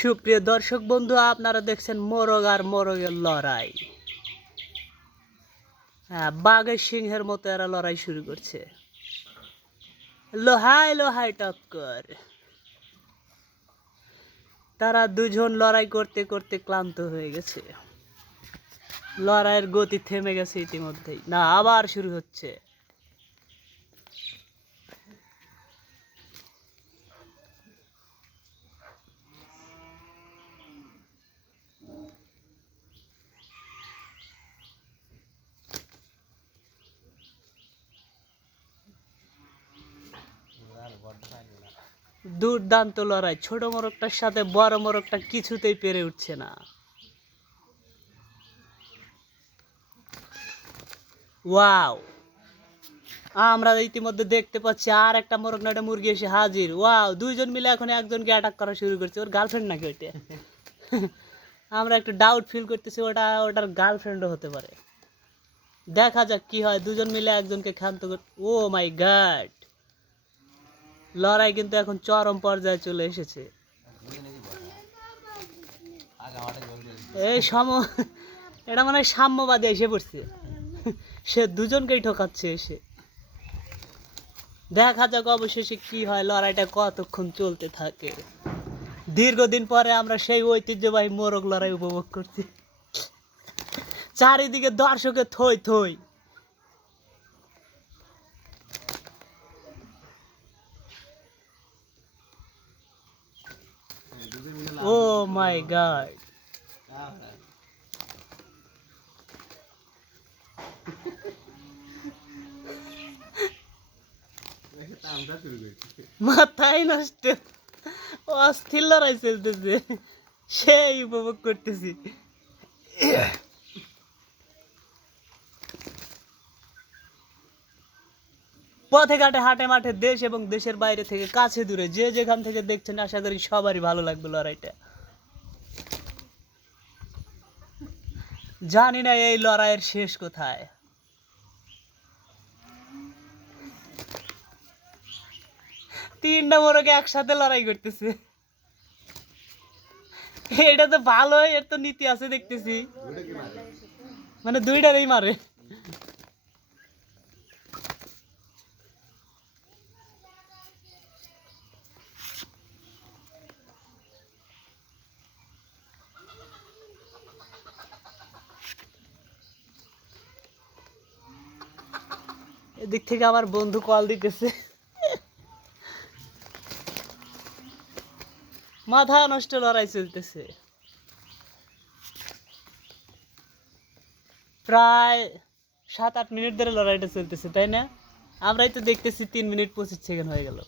সুপ্রিয় দর্শক বন্ধু, আপনারা দেখছেন মোরগ আর মোরগের লড়াই। হ্যাঁ, বাঘের সিংহের মতো এরা লড়াই শুরু করছে। লোহাই লোহাই টক্কর। তারা দুজন লড়াই করতে করতে ক্লান্ত হয়ে গেছে। লড়াইয়ের গতি থেমে গেছে ইতিমধ্যেই। না, আবার শুরু হচ্ছে। দুর্দান্ত লড়াই। ছোট মোরগটার সাথে বড় মোরগটা কিছুতেই পেরে উঠছে না। ওয়াও, আমরা ইতিমধ্যে দেখতে পাচ্ছি আর একটা মোরগ না মুরগি এসে হাজির। ওয়াও, দুইজন মিলে এখন একজনকে অ্যাটাক করা শুরু করছে। ওর গার্লফ্রেন্ড নাকি ওইটা? আমরা একটু ডাউট ফিল করতেছি ওটার গার্লফ্রেন্ডও হতে পারে। দেখা যাক কি হয়। দুজন মিলে একজনকে ক্ষান্ত কর। ও মাই গড, লড়াই কিন্তু এখন চরম পর্যায়ে চলে এসেছে। এই এটা মানে সাম্যবাদী এসে পড়ছে। সে দুজনকেই ঠকাচ্ছে এসে। দেখা যাক অবশেষে কি হয়, লড়াইটা কতক্ষণ চলতে থাকে। দীর্ঘদিন পরে আমরা সেই ঐতিহ্যবাহী মোরগ লড়াই উপভোগ করছি। চারিদিকে দর্শকের থই থই। ও মাই গড, মাথায় নষ্ট। অস্থির লড়াই চলতেছে, সেই উপভোগ করতেছি। পথে ঘাটে হাটে মাঠে, দেশ এবং দেশের বাইরে থেকে কাছে দূরে যে যেখান থেকে দেখছেন, আশা করি সবারই ভালো লাগবে লড়াইটা। জানি না এই লড়াইয়ের শেষ কোথায়। তিনটা মোরগে একসাথে লড়াই করতেছে। এটা তো ভালোই, এর তো নীতি আছে দেখতেছি। মানে দুইটারই মারে। এদিক থেকে আমার বন্ধু কল দিতেছে। মাথা নষ্ট লড়াই চলতেছে। প্রায় 7-8 মিনিট ধরে লড়াইটা চলতেছে, তাই না? আমরাই তো দেখতেছি 3 মিনিট 25 সেকেন্ড হয়ে গেল।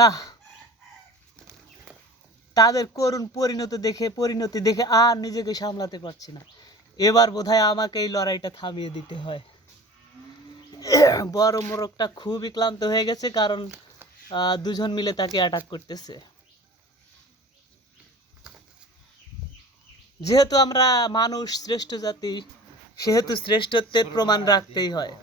না, তাদের করুণ পরিণতি দেখে আর নিজেকে সামলাতে পারছি না। এবার বোধহয় আমাকে এই লড়াইটা থামিয়ে দিতে হয়। বড় মোরগটা খুবই ক্লান্ত হয়ে গেছে, কারণ দুজন মিলে তাকে অ্যাটাক করতেছে। যেহেতু আমরা মানুষ, শ্রেষ্ঠ জাতি, সেহেতু শ্রেষ্ঠত্বের প্রমাণ রাখতেই হয়।